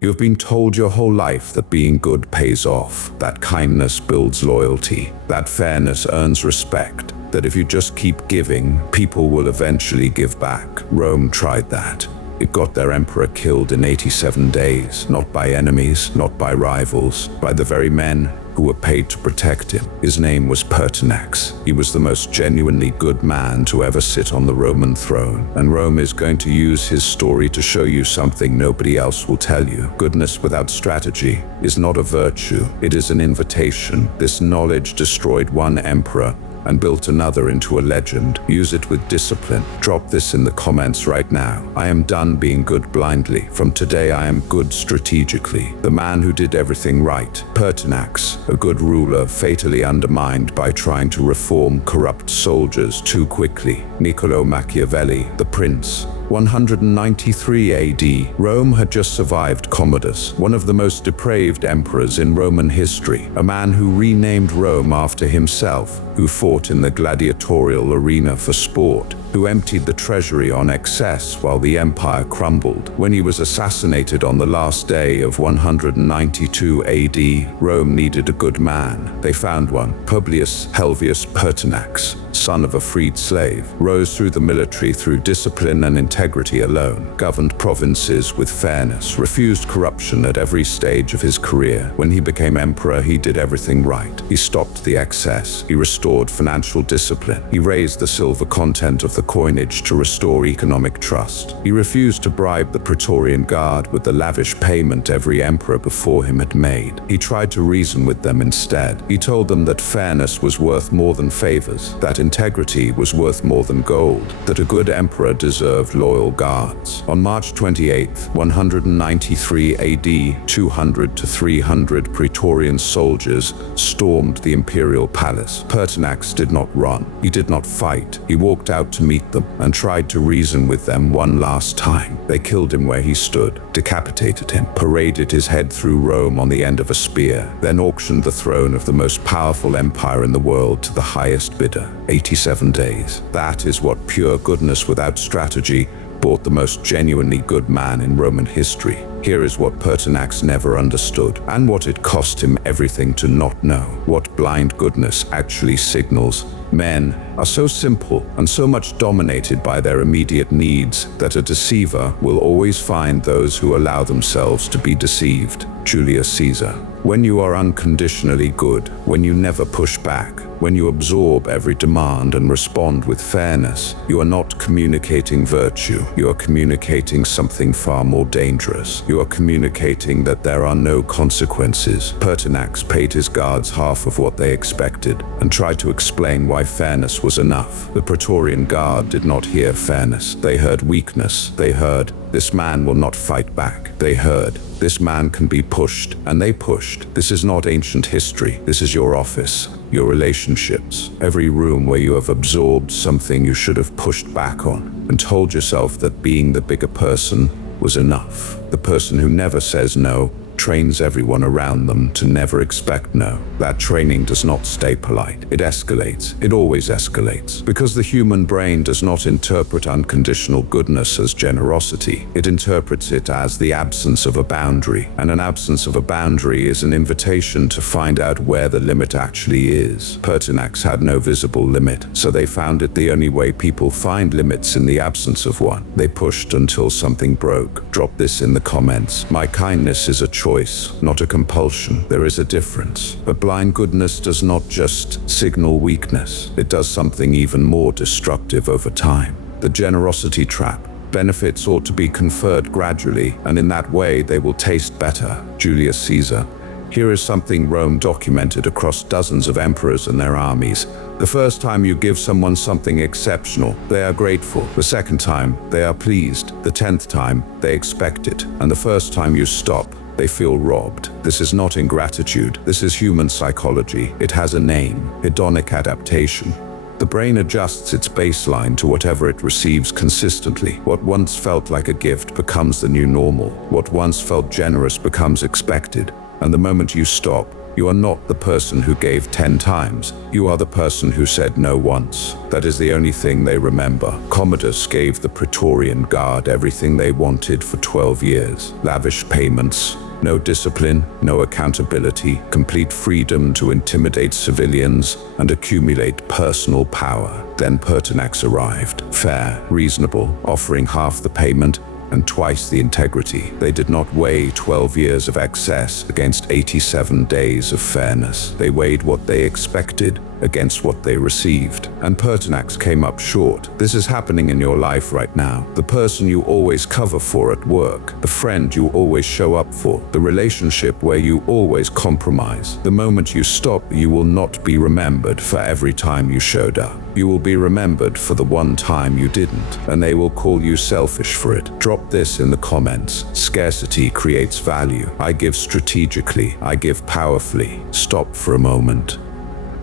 You have been told your whole life that being good pays off, that kindness builds loyalty, that fairness earns respect, that if you just keep giving, people will eventually give back. Rome tried that. It got their emperor killed in 87 days, not by enemies, not by rivals, by the very men who were paid to protect him. His name was Pertinax. He was the most genuinely good man to ever sit on the Roman throne. And Rome is going to use his story to show you something nobody else will tell you. Goodness without strategy is not a virtue, it is an invitation. This knowledge destroyed one emperor and built another into a legend. Use it with discipline. Drop this in the comments right now. I am done being good blindly. From today I am good strategically. The man who did everything right. Pertinax, a good ruler fatally undermined by trying to reform corrupt soldiers too quickly. Niccolo Machiavelli, the prince. 193 AD, Rome had just survived Commodus, one of the most depraved emperors in Roman history, a man who renamed Rome after himself, who fought in the gladiatorial arena for sport, who emptied the treasury on excess while the empire crumbled. When he was assassinated on the last day of 192 AD, Rome needed a good man. They found one. Publius Helvius Pertinax, son of a freed slave, rose through the military through discipline and integrity alone, governed provinces with fairness, refused corruption at every stage of his career. When he became emperor, he did everything right. He stopped the excess. He restored financial discipline. He raised the silver content of the coinage to restore economic trust. He refused to bribe the Praetorian Guard with the lavish payment every emperor before him had made. He tried to reason with them instead. He told them that fairness was worth more than favors, that integrity was worth more than gold, that a good emperor deserved loyal guards. On March 28, 193 AD, 200 to 300 Praetorian soldiers stormed the imperial palace. Pertinax did not run. He did not fight. He walked out to meet them and tried to reason with them one last time. They killed him where he stood, decapitated him, paraded his head through Rome on the end of a spear, then auctioned the throne of the most powerful empire in the world to the highest bidder. 87 days. That is what pure goodness without strategy bought the most genuinely good man in Roman history. Here is what Pertinax never understood, and what it cost him everything to not know. What blind goodness actually signals. Men are so simple and so much dominated by their immediate needs that a deceiver will always find those who allow themselves to be deceived. Julius Caesar. When you are unconditionally good, when you never push back, when you absorb every demand and respond with fairness, you are not communicating virtue. You are communicating something far more dangerous. You are communicating that there are no consequences. Pertinax paid his guards half of what they expected and tried to explain why fairness was enough. The Praetorian Guard did not hear fairness. They heard weakness. They heard, "This man will not fight back." They heard, "This man can be pushed," and they pushed. This is not ancient history. This is your office, your relationships, every room where you have absorbed something you should have pushed back on and told yourself that being the bigger person was enough. The person who never says no trains everyone around them to never expect no. That training does not stay polite. It escalates. It always escalates. Because the human brain does not interpret unconditional goodness as generosity. It interprets it as the absence of a boundary. And an absence of a boundary is an invitation to find out where the limit actually is. Pertinax had no visible limit, so they found it the only way people find limits in the absence of one. They pushed until something broke. Drop this in the comments. My kindness is a choice, not a compulsion. There is a difference. But blind goodness does not just signal weakness. It does something even more destructive over time. The generosity trap. Benefits ought to be conferred gradually, and in that way they will taste better. Julius Caesar. Here is something Rome documented across dozens of emperors and their armies. The first time you give someone something exceptional, they are grateful. The second time, they are pleased. The 10th time, they expect it. And the first time you stop, they feel robbed. This is not ingratitude. This is human psychology. It has a name: hedonic adaptation. The brain adjusts its baseline to whatever it receives consistently. What once felt like a gift becomes the new normal. What once felt generous becomes expected. And the moment you stop, You are not the person who gave 10 times. You are the person who said no once. That is the only thing they remember. Commodus gave the Praetorian Guard everything they wanted for 12 years. Lavish payments, no discipline, no accountability, complete freedom to intimidate civilians and accumulate personal power. Then Pertinax arrived, fair, reasonable, offering half the payment and twice the integrity. They did not weigh 12 years of excess against 87 days of fairness. They weighed what they expected against what they received. And Pertinax came up short. This is happening in your life right now. The person you always cover for at work, the friend you always show up for, the relationship where you always compromise. The moment you stop, you will not be remembered for every time you showed up. You will be remembered for the one time you didn't, and they will call you selfish for it. Drop this in the comments. Scarcity creates value. I give strategically. I give powerfully. Stop for a moment.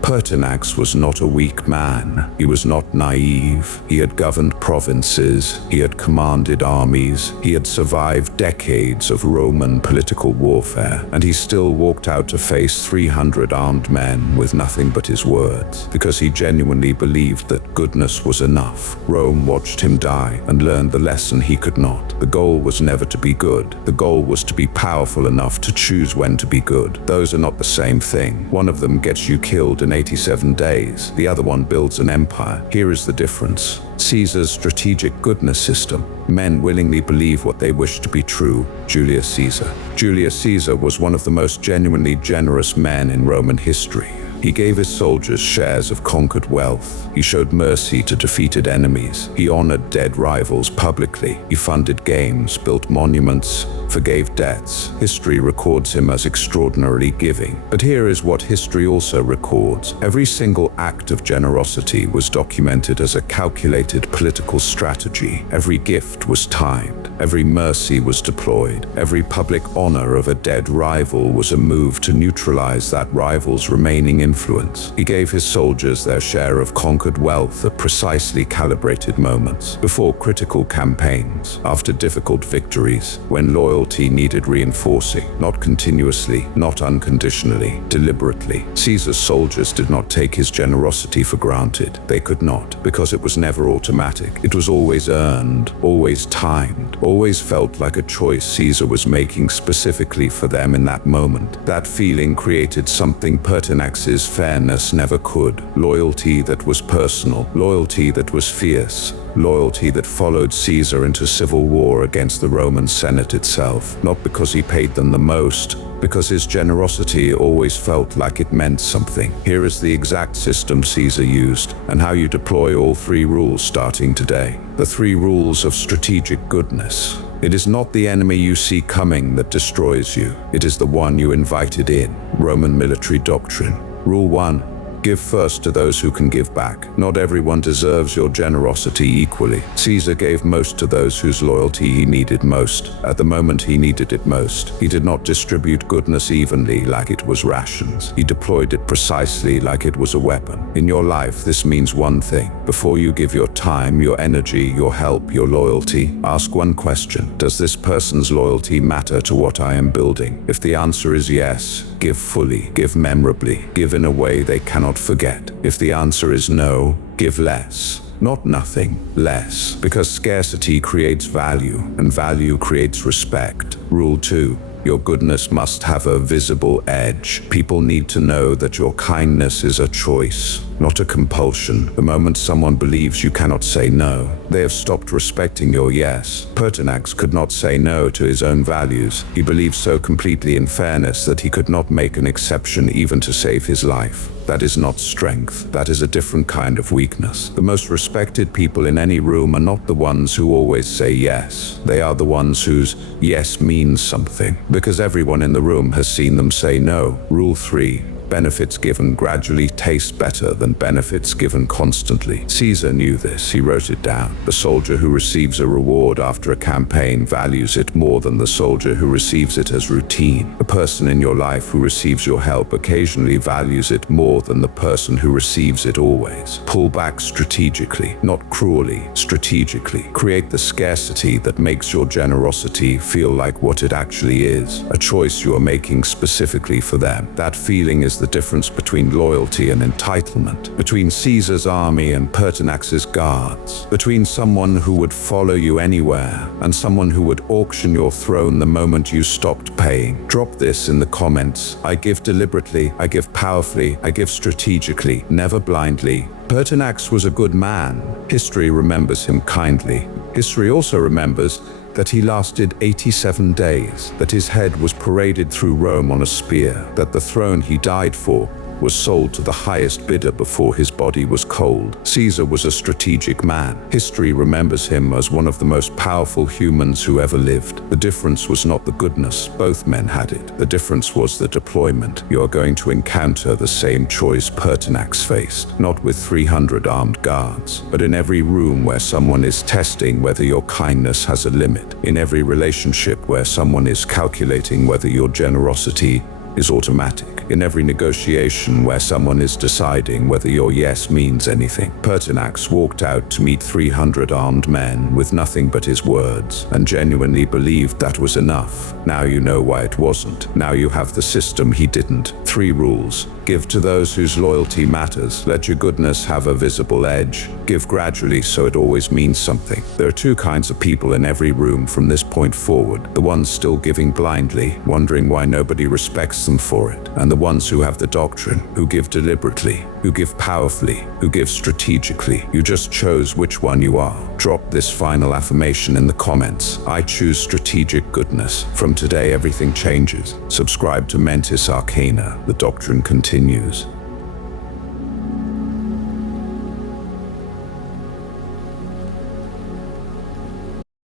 Pertinax was not a weak man. He was not naive. He had governed provinces. He had commanded armies. He had survived decades of Roman political warfare. And he still walked out to face 300 armed men with nothing but his words, because he genuinely believed that goodness was enough. Rome watched him die and learned the lesson he could not. The goal was never to be good. The goal was to be powerful enough to choose when to be good. Those are not the same thing. One of them gets you killed in 87 days. The other one builds an empire. Here is the difference. Caesar's strategic goodness system. Men willingly believe what they wish to be true. Julius Caesar. Julius Caesar was one of the most genuinely generous men in Roman history. He gave his soldiers shares of conquered wealth. He showed mercy to defeated enemies. He honored dead rivals publicly. He funded games, built monuments, forgave debts. History records him as extraordinarily giving. But here is what history also records. Every single act of generosity was documented as a calculated political strategy. Every gift was timed. Every mercy was deployed. Every public honor of a dead rival was a move to neutralize that rival's remaining influence. He gave his soldiers their share of conquered wealth at precisely calibrated moments, before critical campaigns, after difficult victories, when loyalty needed reinforcing, not continuously, not unconditionally, deliberately. Caesar's soldiers did not take his generosity for granted. They could not, because it was never automatic. It was always earned, always timed, always felt like a choice Caesar was making specifically for them in that moment. That feeling created something Pertinax's fairness never could. Loyalty that was personal, loyalty that was fierce, loyalty that followed Caesar into civil war against the Roman Senate itself. Not because he paid them the most, because his generosity always felt like it meant something. Here is the exact system Caesar used, and how you deploy all 3 rules starting today. The 3 rules of strategic goodness. It is not the enemy you see coming that destroys you. It is the one you invited in. Roman military doctrine. Rule 1. Give first to those who can give back. Not everyone deserves your generosity equally. Caesar gave most to those whose loyalty he needed most, at the moment he needed it most. He did not distribute goodness evenly like it was rations. He deployed it precisely like it was a weapon. In your life, this means one thing. Before you give your time, your energy, your help, your loyalty, ask one question. Does this person's loyalty matter to what I am building? If the answer is yes, give fully, give memorably, give in a way they cannot forget. If the answer is no, give less. Not nothing, less. Because scarcity creates value, and value creates respect. Rule 2. Your goodness must have a visible edge. People need to know that your kindness is a choice, not a compulsion. The moment someone believes you cannot say no, they have stopped respecting your yes. Pertinax could not say no to his own values. He believed so completely in fairness that he could not make an exception even to save his life. That is not strength. That is a different kind of weakness. The most respected people in any room are not the ones who always say yes. They are the ones whose yes means something, because everyone in the room has seen them say no. Rule 3. Benefits given gradually taste better than benefits given constantly. Caesar knew this. He wrote it down. The soldier who receives a reward after a campaign values it more than the soldier who receives it as routine. The person in your life who receives your help occasionally values it more than the person who receives it always. Pull back strategically, not cruelly, strategically. Create the scarcity that makes your generosity feel like what it actually is, a choice you are making specifically for them. That feeling is the difference between loyalty and entitlement, between Caesar's army and Pertinax's guards, between someone who would follow you anywhere and someone who would auction your throne the moment you stopped paying. Drop this in the comments. I give deliberately, I give powerfully, I give strategically, never blindly. Pertinax was a good man. History remembers him kindly. History also remembers that he lasted 87 days, that his head was paraded through Rome on a spear, that the throne he died for was sold to the highest bidder before his body was cold. Caesar was a strategic man. History remembers him as one of the most powerful humans who ever lived. The difference was not the goodness. Both men had it. The difference was the deployment. You are going to encounter the same choice Pertinax faced, not with 300 armed guards, but in every room where someone is testing whether your kindness has a limit, in every relationship where someone is calculating whether your generosity is automatic, in every negotiation where someone is deciding whether your yes means anything. Pertinax walked out to meet 300 armed men with nothing but his words, and genuinely believed that was enough. Now you know why it wasn't. Now you have the system he didn't. 3 rules. Give to those whose loyalty matters. Let your goodness have a visible edge. Give gradually so it always means something. There are 2 kinds of people in every room from this point forward. The ones still giving blindly, wondering why nobody respects them for it, and the ones who have the doctrine, who give deliberately, who give powerfully, who give strategically. You just chose which one you are. Drop this final affirmation in the comments. I choose strategic goodness. From today, everything changes. Subscribe to Mentis Arcana. The doctrine continues.